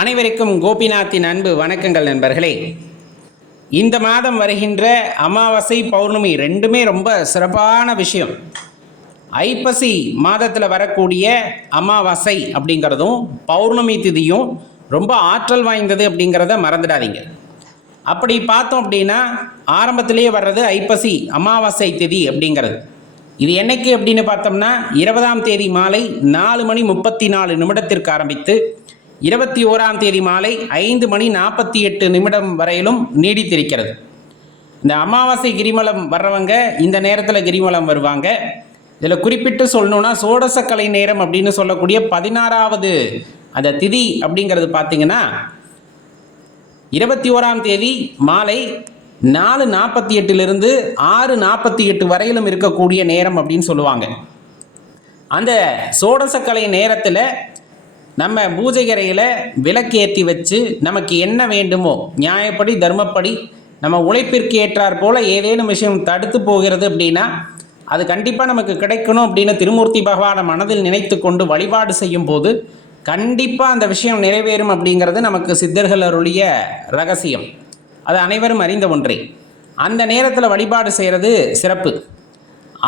அனைவருக்கும் கோபிநாத்தின் அன்பு வணக்கங்கள் நண்பர்களே. இந்த மாதம் வருகின்ற அமாவாசை பௌர்ணமி ரெண்டுமே ரொம்ப சிறப்பான விஷயம். ஐப்பசி மாதத்தில் வரக்கூடிய அமாவாசை அப்படிங்கிறதும் பௌர்ணமி திதியும் ரொம்ப ஆற்றல் வாய்ந்தது அப்படிங்கிறத மறந்துடாதீங்க. அப்படி பார்த்தோம் அப்படின்னா ஆரம்பத்திலேயே வர்றது ஐப்பசி அமாவாசை திதி அப்படிங்கிறது. இது என்னைக்கு அப்படின்னு பார்த்தோம்னா இருபதாம் தேதி மாலை நாலு மணி முப்பத்தி நாலு நிமிடத்திற்கு ஆரம்பித்து இருபத்தி ஓராம் தேதி மாலை ஐந்து மணி நாற்பத்தி எட்டு நிமிடம் வரையிலும் நீடித்திருக்கிறது. இந்த அமாவாசை கிரிமலம் வர்றவங்க இந்த நேரத்தில் கிரிமலம் வருவாங்க. இதில் குறிப்பிட்டு சொல்லணும்னா சோடசக்கலை நேரம் அப்படின்னு சொல்லக்கூடிய பதினாறாவது அந்த திதி அப்படிங்கிறது பார்த்தீங்கன்னா இருபத்தி ஓராம் தேதி மாலை நாலு நாற்பத்தி எட்டிலிருந்து ஆறு நாற்பத்தி எட்டு வரையிலும் இருக்கக்கூடிய நேரம் அப்படின்னு சொல்லுவாங்க. அந்த சோடசக்கலை நேரத்தில் நம்ம பூஜைகரையில் விளக்கேற்றி வச்சு நமக்கு என்ன வேண்டுமோ நியாயப்படி தர்மப்படி நம்ம உழைப்பிற்கு ஏற்றாற் போல் ஏதேனும் விஷயம் தடுத்து போகிறது அப்படின்னா அது கண்டிப்பாக நமக்கு கிடைக்கணும் அப்படின்னு திருமூர்த்தி பகவானை மனதில் நினைத்து கொண்டு வழிபாடு செய்யும் போது கண்டிப்பாக அந்த விஷயம் நிறைவேறும் அப்படிங்கிறது நமக்கு சித்தர்கள் அருளிய ரகசியம். அது அனைவரும் அறிந்த ஒன்றே. அந்த நேரத்தில் வழிபாடு செய்கிறது சிறப்பு.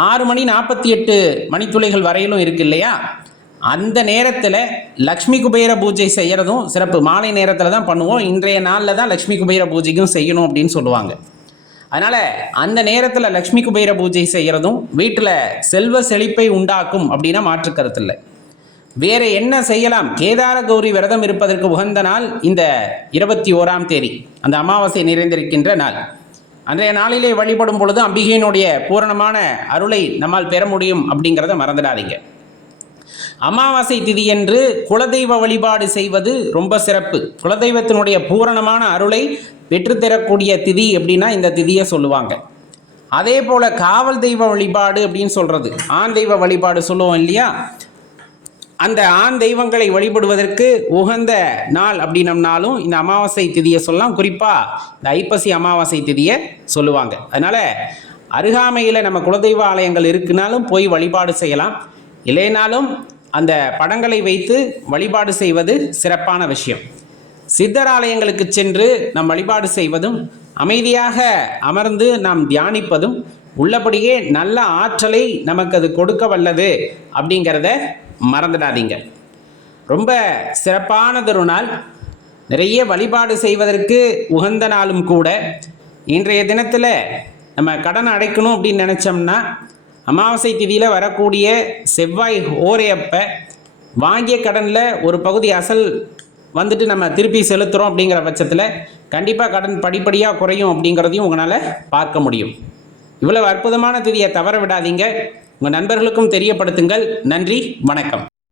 ஆறு மணி நாற்பத்தி எட்டு மணித்துளைகள் வரையிலும் இருக்கு இல்லையா? அந்த நேரத்தில் லக்ஷ்மி குபேர பூஜை செய்கிறதும் சிறப்பு. மாலை நேரத்தில் தான் பண்ணுவோம். இன்றைய நாளில் தான் லக்ஷ்மி குபேர பூஜைக்கும் செய்யணும் அப்படின்னு சொல்லுவாங்க. அதனால் அந்த நேரத்தில் லக்ஷ்மி குபேர பூஜை செய்கிறதும் வீட்டில் செல்வ செழிப்பை உண்டாக்கும் அப்படின்னா மாற்று கருத்து இல்லை வேறு என்ன செய்யலாம்? கேதார கௌரி விரதம் இருப்பதற்கு உகந்த நாள் இந்த இருபத்தி ஓராம் தேதி அந்த அமாவாசை நிறைந்திருக்கின்ற நாள். அன்றைய நாளிலே வழிபடும் பொழுது அம்பிகையினுடைய பூரணமான அருளை நம்மால் பெற முடியும் அப்படிங்கிறத மறந்துடாதீங்க. அமாவாசை திதியன்று குலதெய்வ வழிபாடு செய்வது ரொம்ப சிறப்பு. குலதெய்வத்தினுடைய பூரணமான அருளை பெற்றுத்தரக்கூடிய திதி அப்படின்னா இந்த திதியை சொல்லுவாங்க. அதே போல் காவல் தெய்வ வழிபாடு அப்படின்னு சொல்கிறது ஆண் தெய்வ வழிபாடு சொல்லுவோம் இல்லையா? அந்த ஆண் தெய்வங்களை வழிபடுவதற்கு உகந்த நாள் அப்படின்னம்னாலும் இந்த அமாவாசை திதியை சொல்லலாம். குறிப்பாக இந்த ஐப்பசி அமாவாசை திதியை சொல்லுவாங்க. அதனால் அருகாமையில் நம்ம குலதெய்வ ஆலயங்கள் இருக்குனாலும் போய் வழிபாடு செய்யலாம். இல்லைனாலும் அந்த படங்களை வைத்து வழிபாடு செய்வது சிறப்பான விஷயம். சித்தர் ஆலயங்களுக்கு சென்று நாம் வழிபாடு செய்வதும் அமைதியாக அமர்ந்து நாம் தியானிப்பதும் உள்ளபடியே நல்ல ஆற்றலை நமக்கு அது கொடுக்க வல்லது அப்படிங்கிறத மறந்துடாதீங்க. ரொம்ப சிறப்பானதொரு நாள். நிறைய வழிபாடு செய்வதற்கு உகந்த நாளும் கூட. இன்றைய தினத்தில் நம்ம கடன் அடைக்கணும் அப்படின்னு நினச்சோம்னா அமாவாசை திதியில் வரக்கூடிய செவ்வாய் ஓரையப்ப வாங்கிய கடனில் ஒரு பகுதி அசல் வந்துட்டு நம்ம திருப்பி செலுத்துகிறோம் அப்படிங்கிற பட்சத்தில் கண்டிப்பாக கடன் படிப்படியாக குறையும் அப்படிங்கிறதையும் உங்களால் பார்க்க முடியும். இவ்வளவு அற்புதமான திதியை தவற விடாதீங்க. உங்கள் நண்பர்களுக்கும் தெரியப்படுத்துங்கள். நன்றி. வணக்கம்.